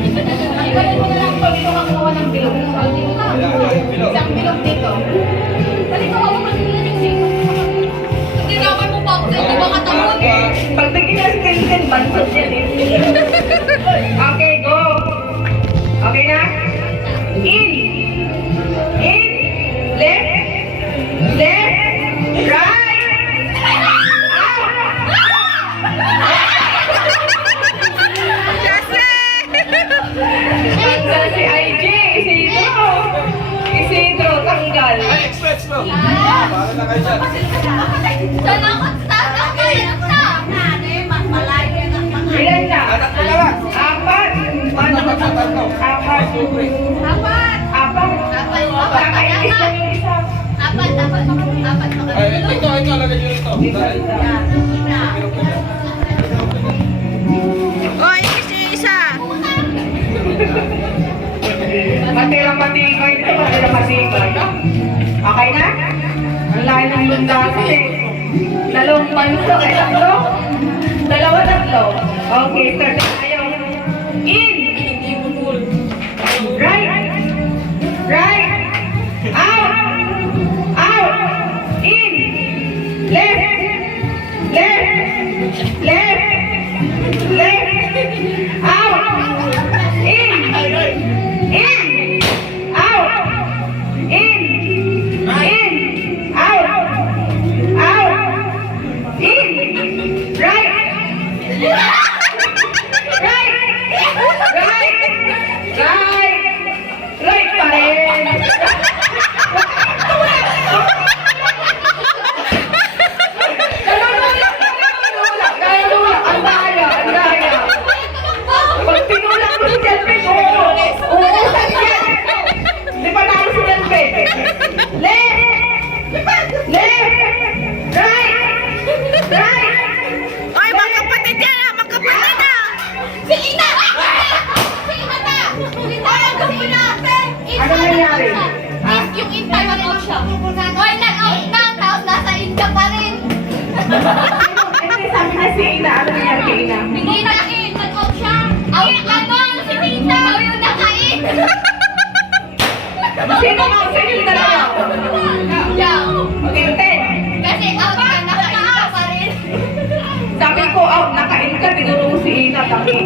Tanggalin mo na lang ito. Dito ka kuha ng bilog. Isang bilog dito. Dali ka ako mag-iisip. Hindi naman mo pa ako sa iba katawan. Pagtingin na skin, bansot yan eh. Okay, go. Okay na? In. In. Left. Left. Right. Tanggal si IJ. Isidro, tanggal. Ay, express mo. Para na kayo dyan. Salamat sa kakalit na. Ilan na? Anak ko na lang. Apat. Ano ba sa tatlo? Apat. Apat. Apat. Kakainis na yung isa. Apat. Ay, ito, lagay nyo ito. Oy, kasi isa. Matirang matigay dito, matirang matigay. Okay na? Ang lahi ng lundasin eh. Dalawang banso, eh, tatlo? Dalawa, tatlo. Okay, start na tayo. In! Right! Right! Out! Out! In! Left! Left! Left! Left! Out! In! In! Out! In! In! Out! Out! In! Right! Right! Right! Right! Right pa rin! Nanunulak! Ang daya! Ang daya! Pag tinulak mo si Delpit, uuusan yan! Di ba namin si Delpit? Left! Left! Right! Right! Oy, magkapatid yan ah, magkapatid ah. Si Ina! Si Ina na! Itayan ko muna ate! Ano nangyari? Yung intay mag-out siya. Hoy, nag-out na! Tapos nasa in ka pa rin! Hindi, sabi na si Ina. Ano nangyari kay Ina? Hindi na-in! Nag-out siya! Out ano? Si Tita! Ikaw yung naka-in! Sino mo? Sino yung dalawa? Yeah. Okay, 10. Kasi out ka, naka-in ka pa rin. Sabi ko, out, nakain ka. Tinuro mo si Ina. Taki.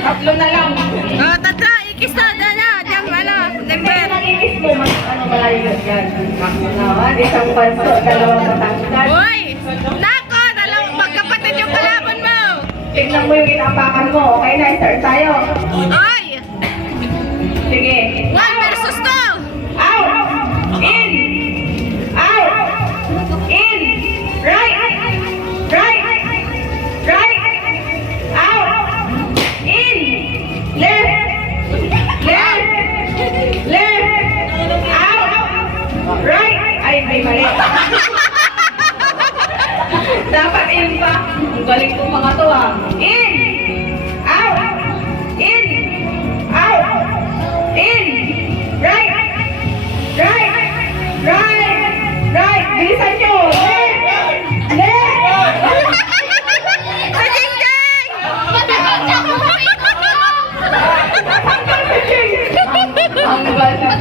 Tatlo na lang. Oh, tatlo, ikis na na. Diyang ano, Kaya number. nag-iis mo, mas ano malayo yan. Ako naman, isang banso, dalawang matangkad. Oy, nako, dalawang magkapatid yung kalaban mo. Tignan mo yung inapakan mo. Okay na, start tayo. Oy, Sige. 1 versus 2. Out! In! Out! In! Right! Right! Right! Out! In! Left! Left! Left! Out! Right! Ay, may mali. Dapat in pa. Ang galing kong mga to ah. In!